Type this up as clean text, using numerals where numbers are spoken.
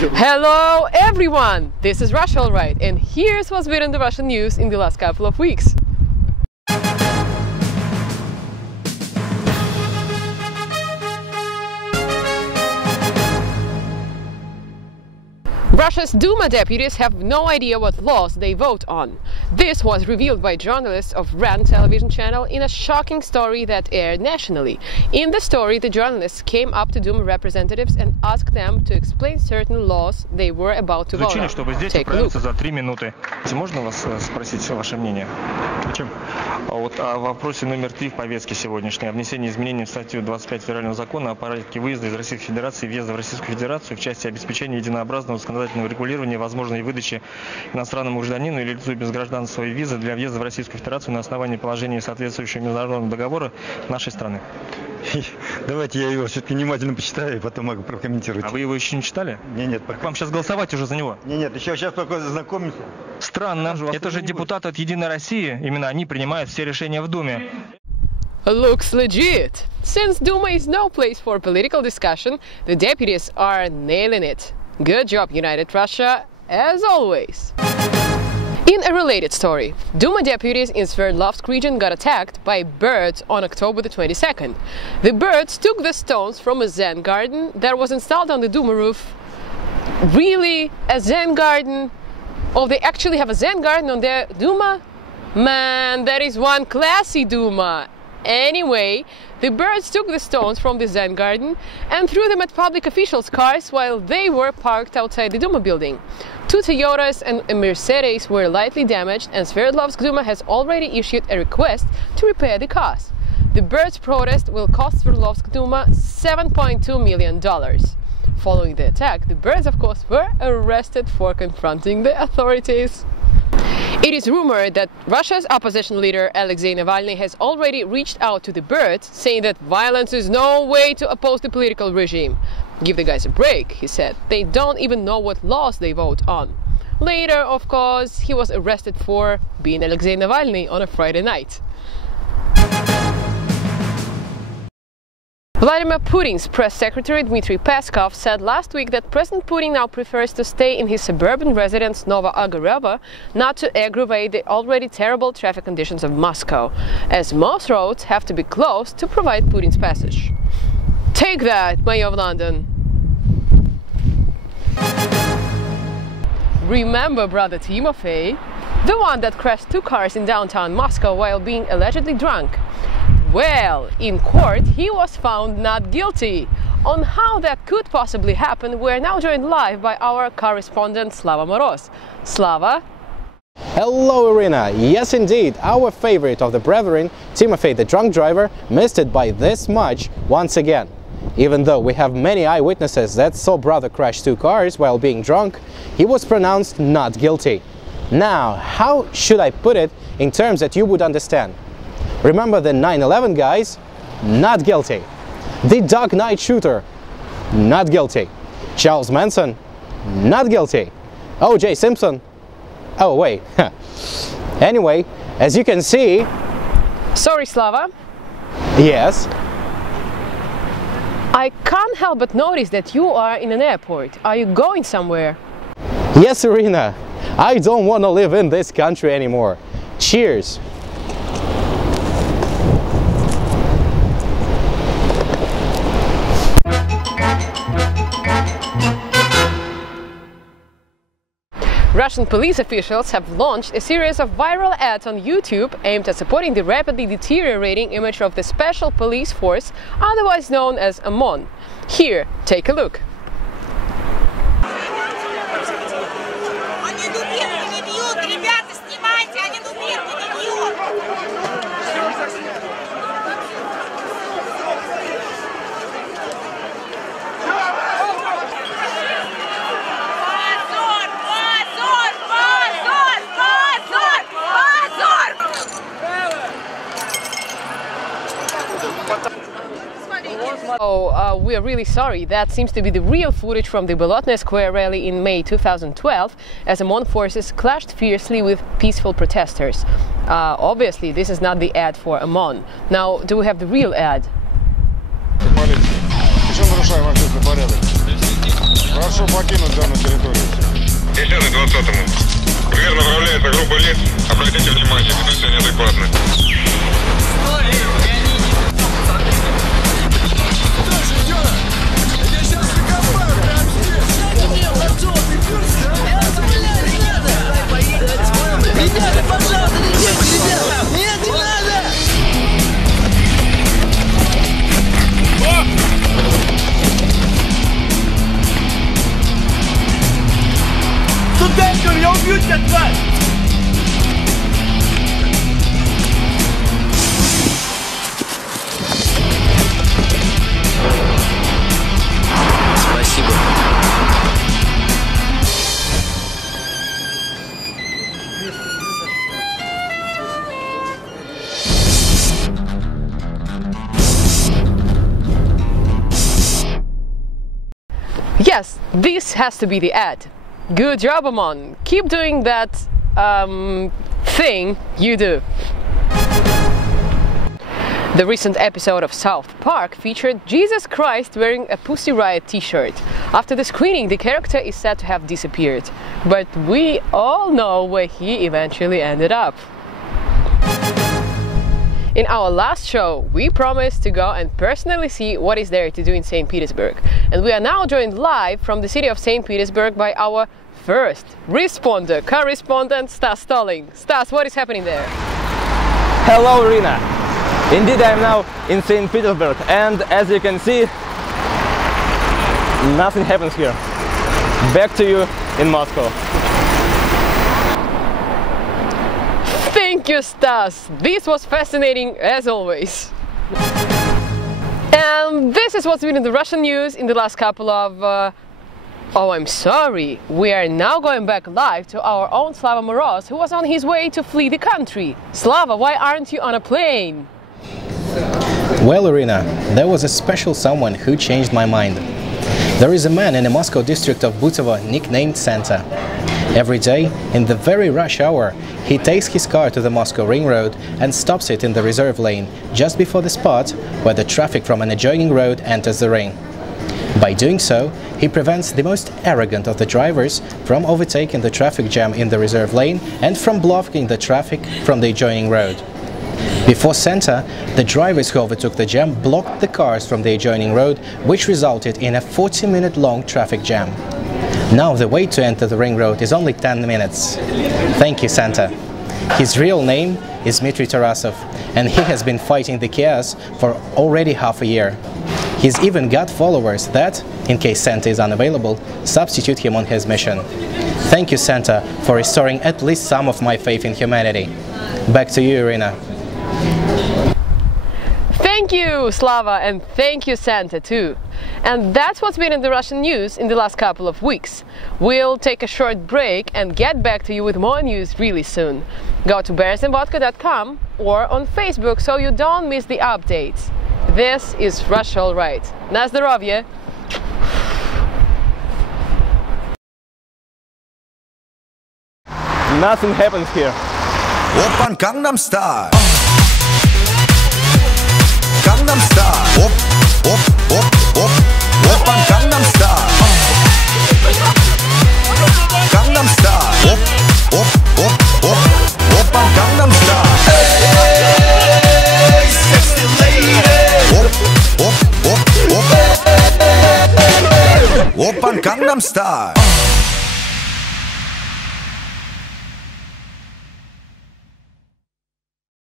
Hello everyone! This is Russia All Right, and here's what's been in the Russian news in the last couple of weeks. Russia's Duma deputies have no idea what laws they vote on. This was revealed by journalists of RAN television channel in a shocking story that aired nationally. In the story, the journalists came up to Duma representatives and asked them to explain certain laws they were about to vote on. Take a look. За 3 минуты. Можно вас спросить ваше мнение? Вот о вопросе номер 3 в повестке сегодняшней, о внесении изменений в статью 25 Федерального закона о порядке выезда из Российской Федерации и въезда в Российскую Федерацию в части обеспечения единообразного законодательного регулирования возможной выдачи иностранному гражданину или лицу без гражданства и визы для въезда в Российскую Федерацию на основании положений соответствующего международного договора нашей страны. Давайте я его все-таки внимательно почитаю и потом могу прокомментировать. А вы его еще не читали? Нет. Так вам сейчас голосовать уже за него? Нет, еще сейчас только знакомимся. Странно. Это же депутаты от Единой России. Именно они принимают все решения в Думе. Looks legit. Since Duma is no place for political discussion, the deputies are nailing it. Good job, United Russia, as always. In a related story, Duma deputies in Sverdlovsk region got attacked by birds on October the 22nd. The birds took the stones from a Zen garden that was installed on the Duma roof. Really? A Zen garden? Oh, they actually have a Zen garden on their Duma? Man, that is one classy Duma. Anyway, the birds took the stones from the Zen garden and threw them at public officials' cars while they were parked outside the Duma building. 2 Toyotas and a Mercedes were lightly damaged, and Sverdlovsk Duma has already issued a request to repair the cars. The birds' protest will cost Sverdlovsk Duma $7.2 million. Following the attack, the birds, of course, were arrested for confronting the authorities. It is rumored that Russia's opposition leader Alexei Navalny has already reached out to the birds, saying that violence is no way to oppose the political regime. Give the guys a break, he said. They don't even know what laws they vote on. Later, of course, he was arrested for being Alexei Navalny on a Friday night. Vladimir Putin's press secretary Dmitry Peskov said last week that President Putin now prefers to stay in his suburban residence Nova Ogarevo, not to aggravate the already terrible traffic conditions of Moscow, as most roads have to be closed to provide Putin's passage. Take that, Mayor of London! Remember brother Timofey, the one that crashed 2 cars in downtown Moscow while being allegedly drunk? Well, in court, he was found not guilty. On how that could possibly happen, we're now joined live by our correspondent Slava Moroz. Slava? Hello, Irina. Yes, indeed, our favorite of the brethren, Timofey the drunk driver, missed it by this much once again. Even though we have many eyewitnesses that saw brother crash 2 cars while being drunk, he was pronounced not guilty. Now, how should I put it in terms that you would understand? Remember the 9/11 guys? Not guilty. The Dark Knight shooter? Not guilty. Charles Manson? Not guilty. O.J. Simpson? Oh wait. Anyway, as you can see... Sorry, Slava? Yes? I can't help but notice that you are in an airport. Are you going somewhere? Yes, Irina. I don't want to live in this country anymore. Cheers! Russian police officials have launched a series of viral ads on YouTube aimed at supporting the rapidly deteriorating image of the Special Police Force, otherwise known as OMON. Here, take a look. Oh, we're really sorry. That seems to be the real footage from the Bolotnaya Square rally in May 2012, as OMON forces clashed fiercely with peaceful protesters. Obviously, this is not the ad for OMON. Now, do we have the real ad? Прошу покинуть данную территорию. 10-20-му. Примерно направляется группа лиц. Обратите внимание, ведут себя неадекватно. Ребята, пожалуйста, не делайте, ребята! Нет, не надо! Сюда, я убью тебя, тварь! Спасибо. Yes, this has to be the ad. Good job, Amon. Keep doing that thing you do. The recent episode of South Park featured Jesus Christ wearing a Pussy Riot t-shirt. After the screening, the character is said to have disappeared. But we all know where he eventually ended up. In our last show, we promised to go and personally see what is there to do in St. Petersburg. And we are now joined live from the city of St. Petersburg by our first responder, correspondent Stas Stalling. Stas, what is happening there? Hello, Irina. Indeed, I am now in St. Petersburg, and as you can see, nothing happens here. Back to you in Moscow. Thank you, Stas. This was fascinating as always. And this is what's been in the Russian news in the last couple of... Oh, I'm sorry. We are now going back live to our own Slava Moroz, who was on his way to flee the country. Slava, why aren't you on a plane? Well, Irina, there was a special someone who changed my mind. There is a man in the Moscow district of Butovo nicknamed Santa. Every day, in the very rush hour, he takes his car to the Moscow Ring Road and stops it in the reserve lane, just before the spot where the traffic from an adjoining road enters the ring. By doing so, he prevents the most arrogant of the drivers from overtaking the traffic jam in the reserve lane and from blocking the traffic from the adjoining road. Before Santa, the drivers who overtook the jam blocked the cars from the adjoining road, which resulted in a 40-minute long traffic jam. Now the wait to enter the ring road is only 10 minutes. Thank you, Santa. His real name is Dmitry Tarasov, and he has been fighting the chaos for already half a year. He's even got followers that, in case Santa is unavailable, substitute him on his mission. Thank you, Santa, for restoring at least some of my faith in humanity. Back to you, Irina. Thank you, Slava, and thank you, Santa, too. And that's what's been in the Russian news in the last couple of weeks. We'll take a short break and get back to you with more news really soon. Go to bearsandvodka.com or on Facebook so you don't miss the updates. This is Russia All Right. Na zdrowie! Nothing happens here. Open Gangnam Style. Gangnam Style. Op, op, op, op. Open Gangnam Style. Gangnam Style. Op, op, op, op. Open Gangnam Style. Hey, sexy lady. Op, op, op, op. Open Gangnam Style.